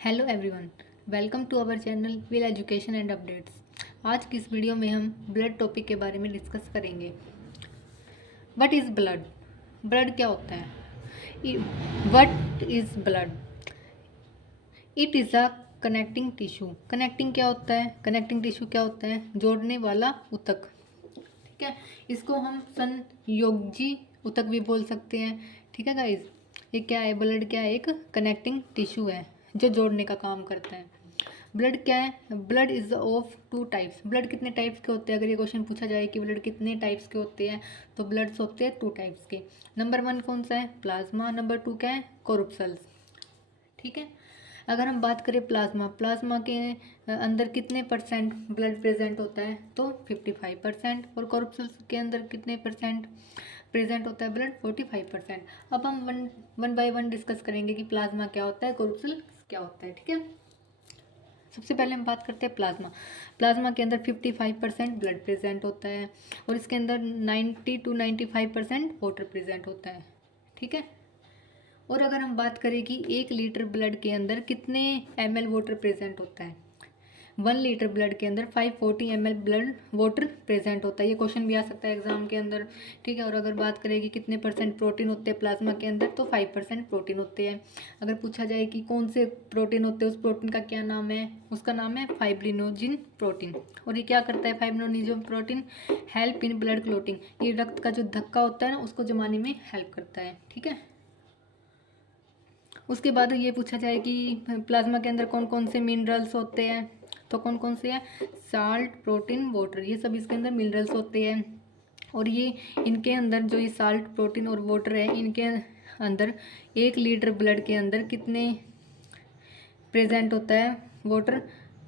Hello everyone, welcome to our channel will education and updates. आज की इस video में हम ब्लड टॉपिक के बारे में डिस्कस करेंगे। What is blood? ब्लड क्या होता है? What is blood? It is a connecting tissue. Connecting क्या होता है? कनेक्टिंग टिश्यू क्या होता है? जोड़ने वाला ऊतक। ठीक है, इसको हम संयोजी ऊतक भी बोल सकते हैं। ठीक है गाइज, ये क्या है? ब्लड क्या है? एक कनेक्टिंग टिश्यू है जो जोड़ने का काम करता है। ब्लड क्या है? Blood is of two types. Blood कितने टाइप्स के होते हैं? अगर ये क्वेश्चन पूछा जाए कि ब्लड कितने टाइप्स के होते हैं, तो ब्लड्स होते हैं टू टाइप्स के। नंबर 1 कौन सा है? प्लाज्मा। नंबर 2 क्या है? कोरप्सल्स। ठीक है, अगर हम बात करें प्लाज्मा, प्लाज्मा के अंदर कितने परसेंट ब्लड प्रेजेंट होता है? तो 55%। और कोरप्सल्स के अंदर कितने परसेंट प्रेजेंट होता है ब्लड? 45%। अब हम one one by one discuss करेंगे कि प्लाज्मा क्या होता है, कोरप्सल्स क्या होता है। ठीक है, सबसे पहले हम बात करते हैं प्लाज्मा। प्लाज्मा के अंदर 55% ब्लड प्रेजेंट होता है और इसके अंदर 90 to 95% वाटर प्रेजेंट होता है। ठीक है, और अगर हम बात करें कि 1 लीटर ब्लड के अंदर कितने ml वाटर प्रेजेंट होता है, 1 लीटर ब्लड के अंदर 540 ml ब्लड वाटर प्रेजेंट होता है। ये क्वेश्चन भी आ सकता है एग्जाम के अंदर। ठीक है, और अगर बात करें कि कितने परसेंट प्रोटीन होते हैं प्लाज्मा के अंदर, तो 5% प्रोटीन होते हैं। अगर पूछा जाए कि कौन से प्रोटीन होते हैं, उस प्रोटीन का क्या नाम है? उसका नाम है फाइब्रिनोजिन प्रोटीन। और ये क्या करता है fibrinogen protein? Help in blood clotting. ये रक्त का जो धक्का होता है ना, उसको जमाने में हेल्प करता है। ठीक है, उसके बाद ये पूछा जाए कि प्लाज्मा के अंदर कौन कौन से मिनरल्स होते हैं, तो कौन कौन से हैं? साल्ट, प्रोटीन, वाटर, ये सब इसके अंदर मिनरल्स होते हैं। और ये इनके अंदर जो ये साल्ट, प्रोटीन और वाटर है, इनके अंदर 1 लीटर ब्लड के अंदर कितने प्रेजेंट होता है वाटर?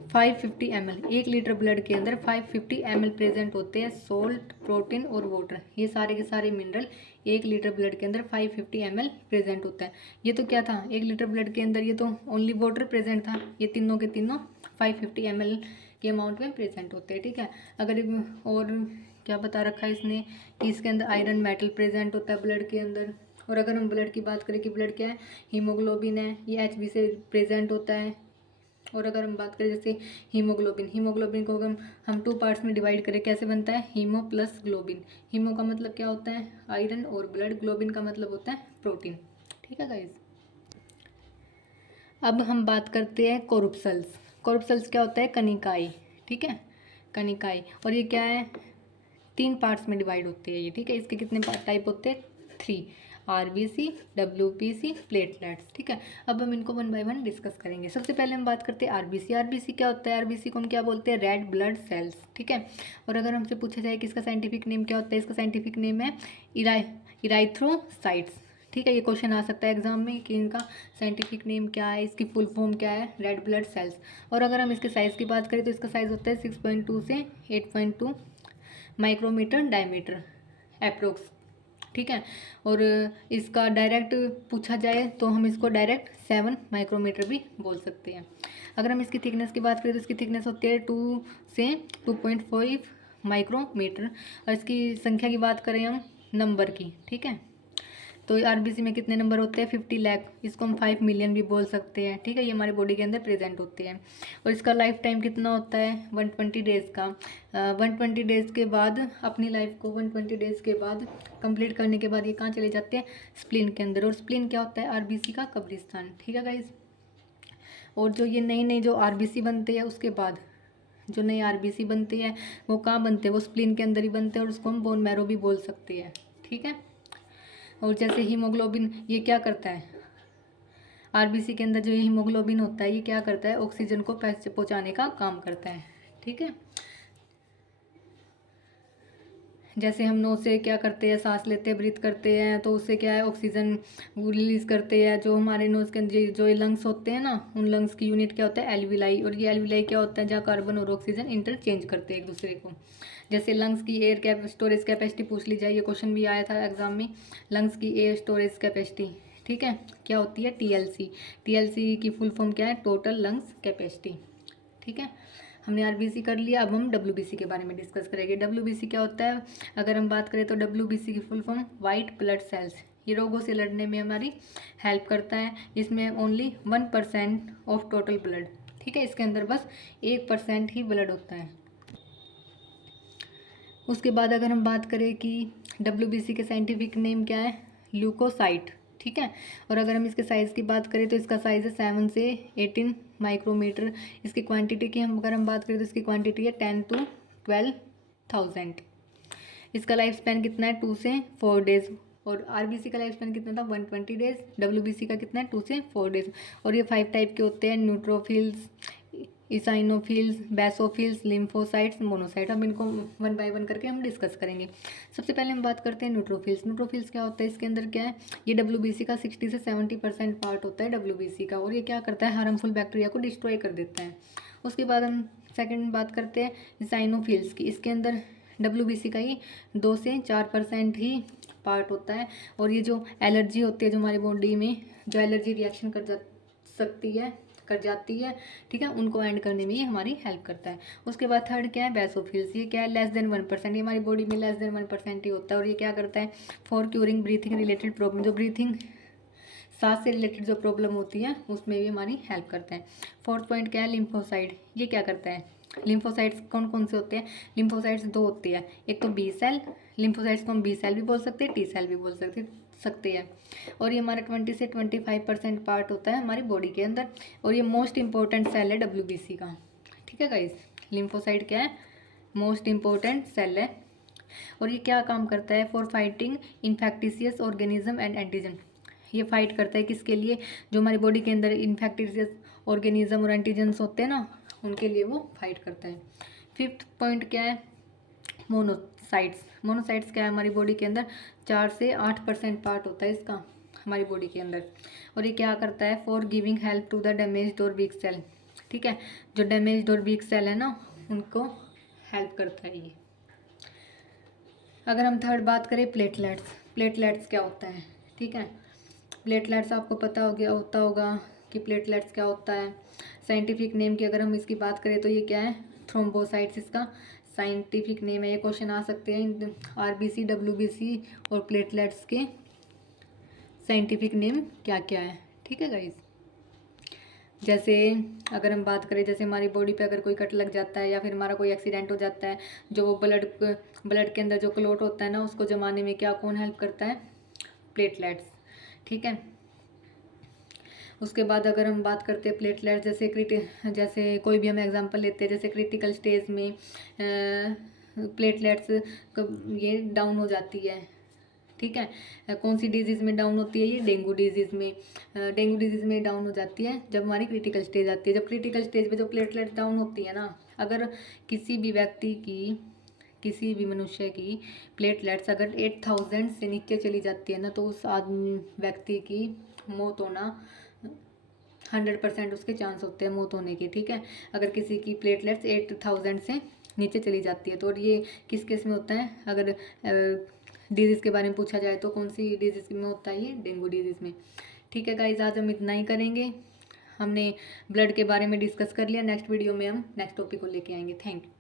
550 ml। 1 लीटर ब्लड के अंदर 550 ml प्रेजेंट होते हैं सोल्ट, प्रोटीन और वाटर। ये सारे के सारे मिनरल 1 लीटर ब्लड के अंदर 550 ml प्रेजेंट होता है। ये तो क्या था? 1 लीटर ब्लड के अंदर ये तो ओनली वाटर प्रेजेंट था। ये तीनों के तीनों 550 ml के अमाउंट में प्रेजेंट होते हैं। ठीक है, अगर और क्या बता रखा है इसने कि इसके अंदर आयरन मेटल प्रेजेंट होता है ब्लड के अंदर। और अगर हम ब्लड की बात करें कि ब्लड क्या है? हीमोग्लोबिन है, ये Hb से प्रेजेंट होता है। और अगर हम बात करें जैसे हीमोग्लोबिन, हीमोग्लोबिन को अगर हम 2 पार्ट्स में डिवाइड करें, कैसे बनता है? Haemo plus globin. हीमो का मतलब क्या होता है? आयरन, और ब्लड, ग्लोबिन का मतलब होता है प्रोटीन। ठीक है गाइज, अब हम बात करते हैं कोरप्सल्स। कोरप्सल्स क्या होता है? कनिकाई। ठीक है, कनिकाई। और ये क्या है? 3 पार्ट्स में डिवाइड होती है ये। ठीक है, इसके कितने टाइप होते हैं? 3। RBC, WBC, platelets. ठीक है, अब हम इनको वन बाय वन डिस्कस करेंगे। सबसे पहले हम बात करते हैं आरबीसी। आरबीसी क्या होता है? आरबीसी को हम क्या बोलते हैं? Red blood cells. ठीक है, और अगर हमसे पूछा जाए कि इसका साइंटिफिक नेम क्या होता है, इसका साइंटिफिक नेम है इराइथ्रोसाइट्स। ठीक है, ये क्वेश्चन आ सकता है एग्जाम में कि इनका साइंटिफिक नेम क्या है, इसकी फुल फॉर्म क्या है? Red blood cells. और अगर हम इसके साइज़ की बात करें तो इसका साइज़ होता है 6.2 से 8.2 माइक्रोमीटर डायमीटर अप्रोक्स। ठीक है, और इसका डायरेक्ट पूछा जाए तो हम इसको डायरेक्ट 7 माइक्रोमीटर भी बोल सकते हैं। अगर हम इसकी थिकनेस की बात करें तो इसकी थिकनेस होती है 2 से 2.5 माइक्रोमीटर। और इसकी संख्या की बात करें हम नंबर की, ठीक है, तो आरबीसी में कितने नंबर होते हैं? 50 लाख। इसको हम 5 मिलियन भी बोल सकते हैं। ठीक है, ये हमारे बॉडी के अंदर प्रेजेंट होते हैं। और इसका लाइफ टाइम कितना होता है? 120 डेज़ का। 120 डेज़ के बाद अपनी लाइफ को 120 डेज़ के बाद कंप्लीट करने के बाद ये कहाँ चले जाते हैं? स्प्लीन के अंदर। और स्प्लीन क्या होता है? आरबीसी का कब्रिस्तान। ठीक है गाइज, और जो ये नई नई जो आरबीसी बनते हैं, उसके बाद जो नई आरबीसी बनती है वो कहाँ बनते हैं? वो स्प्लीन के अंदर ही बनते हैं, और उसको हम बोन मैरो भी बोल सकते हैं। ठीक है, और जैसे हीमोग्लोबिन, ये क्या करता है? आरबीसी के अंदर जो ये हीमोग्लोबिन होता है, ये क्या करता है? ऑक्सीजन को पहुंचाने का काम करता है। ठीक है, जैसे हम नोज से क्या करते हैं? सांस लेते हैं, ब्रीथ करते हैं, तो उससे क्या है? ऑक्सीजन रिलीज करते हैं। जो हमारे नोज के अंदर जो ये लंग्स होते हैं ना, उन लंग्स की यूनिट क्या होता है? एल्विलाई। और ये एल्विलाई क्या होता है? जहाँ कार्बन और ऑक्सीजन इंटरचेंज करते हैं एक दूसरे को। जैसे लंग्स की एयर स्टोरेज कैपेसिटी पूछ ली जाए, ये क्वेश्चन भी आया था एग्जाम में। लंग्स की एयर स्टोरेज कैपेसिटी, ठीक है, क्या होती है? टीएलसी। टीएलसी की फुल फॉर्म क्या है? Total lungs capacity. ठीक है, हमने आरबीसी कर लिया। अब हम डब्ल्यूबीसी के बारे में डिस्कस करेंगे। डब्ल्यूबीसी क्या होता है? अगर हम बात करें तो डब्ल्यूबीसी की full form white blood cells. ये रोगों से लड़ने में हमारी हेल्प करता है। इसमें ओनली 1% ऑफ टोटल ब्लड, ठीक है, इसके अंदर बस 1% ही ब्लड होता है। उसके बाद अगर हम बात करें कि WBC के साइंटिफिक नेम क्या है, ल्यूकोसाइट, ठीक है। और अगर हम इसके साइज़ की बात करें तो इसका साइज़ है 7 से 18 माइक्रोमीटर। इसकी क्वांटिटी की अगर हम बात करें तो इसकी क्वांटिटी है 10 to 12,000। इसका लाइफ स्पैन कितना है, 2 से 4 डेज़। और RBC का लाइफ स्पैन कितना था, 120 डेज़। WBC का कितना है, 2 से 4 डेज़। और ये 5 टाइप के होते हैं, न्यूट्रोफिल्स, इसाइनोफिल्स, बेसोफिल्स, लिम्फोसाइट्स, मोनोसाइट। अब इनको 1 बाय 1 करके हम डिस्कस करेंगे। सबसे पहले हम बात करते हैं न्यूट्रोफिल्स। न्यूट्रोफिल्स क्या होता है, इसके अंदर क्या है, ये WBC का 60 से 70% पार्ट होता है WBC का। और ये क्या करता है, हार्मफुल बैक्टीरिया को डिस्ट्रॉय कर देता है। उसके बाद हम सेकेंड बात करते हैं इसाइनोफिल्स की। इसके अंदर WBC का ही 2 से 4% ही पार्ट होता है। और ये जो एलर्जी होती है, जो हमारी बॉडी में जो एलर्जी रिएक्शन कर जाती है, ठीक है, उनको एंड करने में ये हमारी हेल्प करता है। उसके बाद थर्ड क्या है, बेसोफिल्स। ये क्या है, लेस देन 1%, ये हमारी बॉडी में लेस देन 1% ही होता है। और ये क्या करता है, for curing breathing related problem, जो ब्रीथिंग सांस से रिलेटेड जो प्रॉब्लम होती है उसमें भी हमारी हेल्प करता है। फोर्थ पॉइंट क्या है, लिम्फोसाइट। ये क्या करता है, लिम्फोसाइट्स कौन कौन से होते हैं, लिम्फोसाइट्स 2 होती है, एक तो बी सेल, लिम्फोसाइट्स को हम बी सेल भी बोल सकते हैं, T सेल भी बोल सकते हैं। और ये हमारा 20 से 25% पार्ट होता है हमारी बॉडी के अंदर। और ये मोस्ट इंपॉर्टेंट सेल है WBC का, ठीक है गाइस। लिम्फोसाइट क्या है, मोस्ट इंपॉर्टेंट सेल है। और ये क्या काम करता है, for fighting infectious organism and antigen. ये फाइट करता है किसके लिए, जो हमारी बॉडी के अंदर इन्फेक्टिशियस ऑर्गेनिज्म और एंटीजन्स होते हैं ना, उनके लिए वो फाइट करता है। फिफ्थ पॉइंट क्या है, मोनोसाइट्स। मोनोसाइट्स क्या है, हमारी बॉडी के अंदर 4 से 8% पार्ट होता है इसका हमारी बॉडी के अंदर। और ये क्या करता है, for giving help to the damaged और वीक सेल, ठीक है, जो डैमेज्ड और वीक सेल है ना, उनको हेल्प करता है ये। अगर हम थर्ड बात करें, प्लेटलेट्स। प्लेटलेट्स क्या होता है, ठीक है, प्लेटलेट्स आपको पता होगा कि प्लेटलेट्स क्या होता है। साइंटिफिक नेम की अगर हम इसकी बात करें तो ये क्या है, थ्रोम्बोसाइट्स इसका साइंटिफिक नेम है। ये क्वेश्चन आ सकते हैं RBC, WBC और प्लेटलेट्स के साइंटिफिक नेम क्या क्या है, ठीक है गाइज। जैसे अगर हम बात करें, जैसे हमारी बॉडी पे अगर कोई कट लग जाता है या फिर हमारा कोई एक्सीडेंट हो जाता है, जो ब्लड के अंदर जो क्लॉट होता है ना, उसको जमाने में कौन हेल्प करता है, प्लेटलेट्स, ठीक है। उसके बाद अगर हम बात करते हैं प्लेटलेट्स, जैसे कोई भी हम एग्जांपल लेते हैं, जैसे क्रिटिकल स्टेज में प्लेटलेट्स ये डाउन हो जाती है, ठीक है। कौन सी डिजीज़ में डाउन होती है, ये डेंगू डिजीज़ में। डेंगू डिजीज़ में डाउन हो जाती है जब हमारी क्रिटिकल स्टेज आती है। जब क्रिटिकल स्टेज पे जो प्लेटलेट्स डाउन होती है ना, अगर किसी भी मनुष्य की प्लेटलेट्स अगर 8,000 से नीचे चली जाती है ना, तो उस व्यक्ति की मौत होना 100% उसके चांस होते हैं मौत होने के, ठीक है, अगर किसी की प्लेटलेट्स 8,000 से नीचे चली जाती है तो। और ये किस केस में होता है, अगर डिजीज़ के बारे में पूछा जाए तो कौन सी डिजीज़ में होता है, ये डेंगू डिजीज़ में, ठीक है गाइज। आज हम इतना ही करेंगे, हमने ब्लड के बारे में डिस्कस कर लिया। नेक्स्ट वीडियो में हम नेक्स्ट टॉपिक को लेके आएंगे। Thank you.